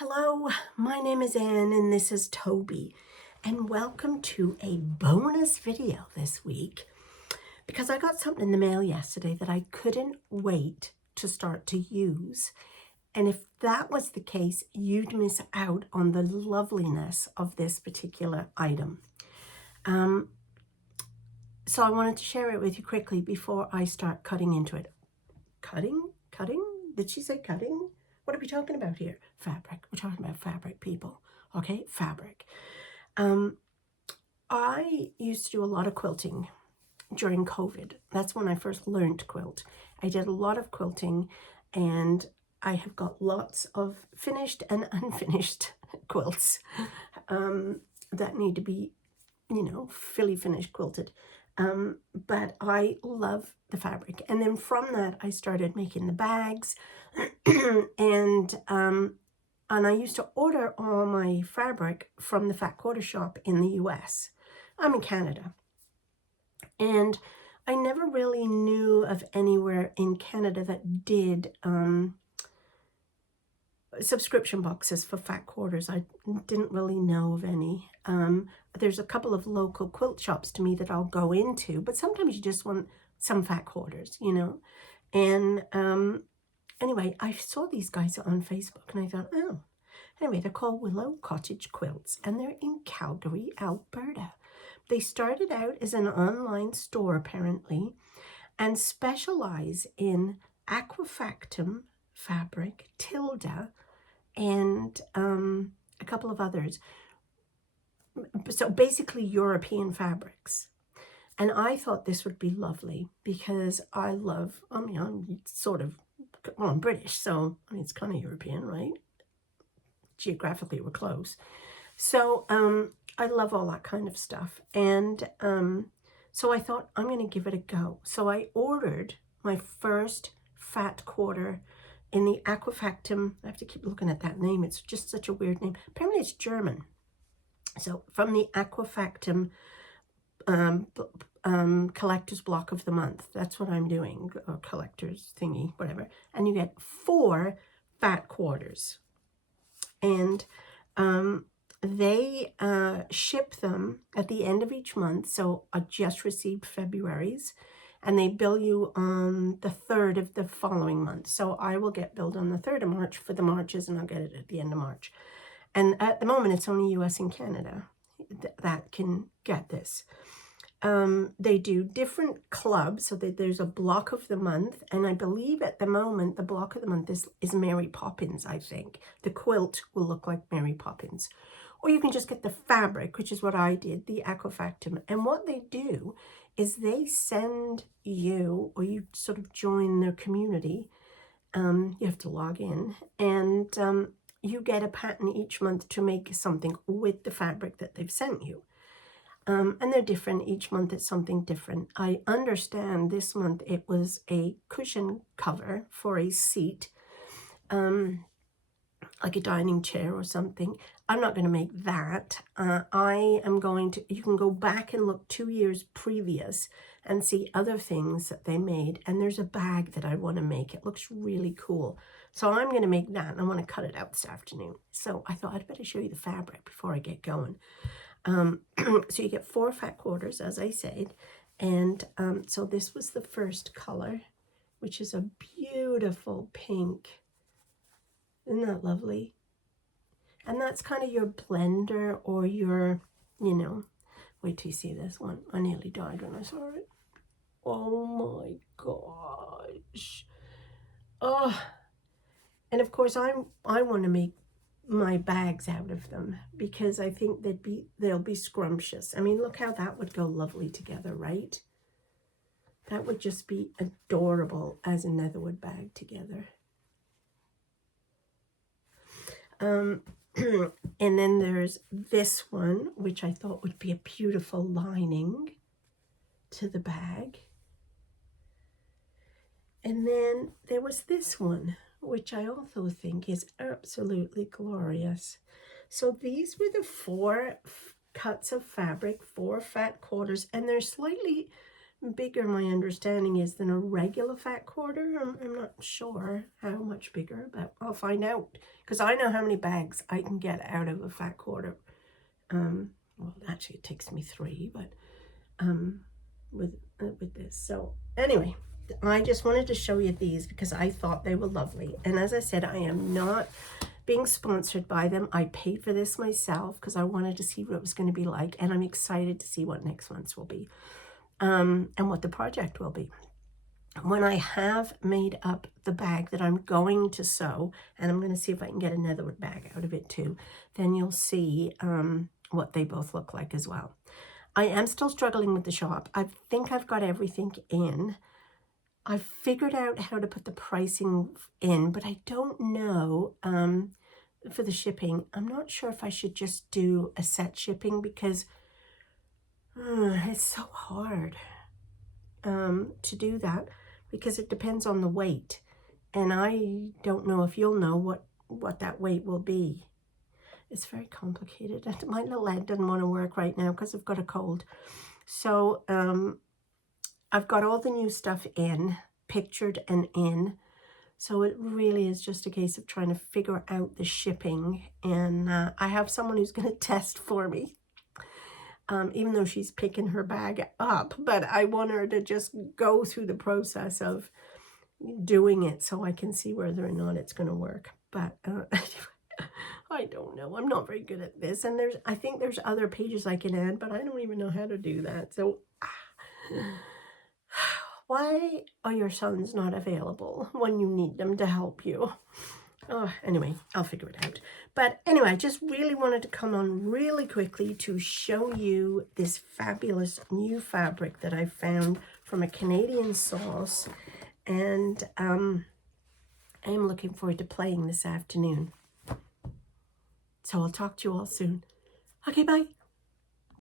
Hello, my name is Anne and this is Toby, and welcome to a bonus video this week because I got something in the mail yesterday that I couldn't wait to start to use. And if that was the case, you'd miss out on the loveliness of this particular item. So I wanted to share it with you quickly before I start cutting into it. Cutting? Did she say cutting? What are we talking about here? Fabric. We're talking about fabric, people. Okay, fabric. I used to do a lot of quilting during COVID. That's when I first learned to quilt. I did a lot of quilting, and I have got lots of finished and unfinished quilts that need to be, fully finished quilted. But I love the fabric. And then from that, I started making the bags and I used to order all my fabric from the Fat Quarter shop in the US. I'm in Canada. And I never really knew of anywhere in Canada that did subscription boxes for Fat Quarters. I didn't really know of any. There's a couple of local quilt shops to me that I'll go into, but sometimes you just want some Fat Quarters, And anyway, I saw these guys on Facebook and I thought, oh, anyway, they're called Willow Cottage Quilts and they're in Calgary, Alberta. They started out as an online store apparently and specialize in Acqfactum Fabric, Tilda, and a couple of others. So basically European fabrics. And I thought this would be lovely because I'm British, so it's kind of European, right? Geographically, we're close. So I love all that kind of stuff. And so I thought, I'm going to give it a go. So I ordered my first Fat Quarter in the Acqfactum. I have to keep looking at that name. It's just such a weird name. Apparently it's German. So from the Acqfactum collector's block of the month. That's what I'm doing, or collector's thingy, whatever. And you get 4 Fat Quarters. And they ship them at the end of each month. So I just received February's, and they bill you on the 3rd of the following month. So I will get billed on the 3rd of March for the Marches, and I'll get it at the end of March. And at the moment, it's only US and Canada that can get this. They do different clubs, so that there's a block of the month, and I believe at the moment the block of the month is Mary Poppins. I think the quilt will look like Mary Poppins, or you can just get the fabric, which is what I did, the Acqfactum. And what they do is they send you, or you sort of join their community. You have to log in, and you get a pattern each month to make something with the fabric that they've sent you. And they're different. Each month it's something different. I understand this month it was a cushion cover for a seat, like a dining chair or something. I'm not going to make that. I am going to, you can go back and look 2 years previous and see other things that they made. And there's a bag that I want to make. It looks really cool. So I'm going to make that, and I want to cut it out this afternoon. So I thought I'd better show you the fabric before I get going. So you get 4 Fat Quarters, as I said, and so this was the first color, which is a beautiful pink. Isn't that lovely? And that's kind of your blender, or your, wait till you see this one. I nearly died when I saw it. Oh my gosh. Oh, and of course I want to make my bags out of them because I think they'll be scrumptious. I mean, look how that would go lovely together, right? That would just be adorable as a Netherwood bag together. And then there's this one, which I thought would be a beautiful lining to the bag. And then there was this one, which I also think is absolutely glorious. So these were the 4 cuts of fabric, 4 Fat Quarters, and they're slightly bigger, my understanding is, than a regular fat quarter. I'm not sure how much bigger, but I'll find out, because I know how many bags I can get out of a fat quarter. Well, actually it takes me 3, but with this. So anyway, I just wanted to show you these because I thought they were lovely. And as I said, I am not being sponsored by them. I paid for this myself because I wanted to see what it was going to be like, and I'm excited to see what next month's will be, and what the project will be. When I have made up the bag that I'm going to sew, and I'm going to see if I can get a Netherwood bag out of it too, then you'll see what they both look like as well. I am still struggling with the shop. I think I've got everything in. I've figured out how to put the pricing in, but I don't know for the shipping. I'm not sure if I should just do a set shipping, because it's so hard to do that, because it depends on the weight. And I don't know if you'll know what that weight will be. It's very complicated. My little head doesn't want to work right now because I've got a cold. So I've got all the new stuff in, pictured and in. So it really is just a case of trying to figure out the shipping. And I have someone who's going to test for me, even though she's picking her bag up. But I want her to just go through the process of doing it so I can see whether or not it's going to work. But I don't know. I'm not very good at this. And I think there's other pages I can add, but I don't even know how to do that. So why are your sons not available when you need them to help you? Oh, anyway, I'll figure it out. But anyway, I just really wanted to come on really quickly to show you this fabulous new fabric that I found from a Canadian source. And I'm looking forward to playing this afternoon. So I'll talk to you all soon. Okay, bye.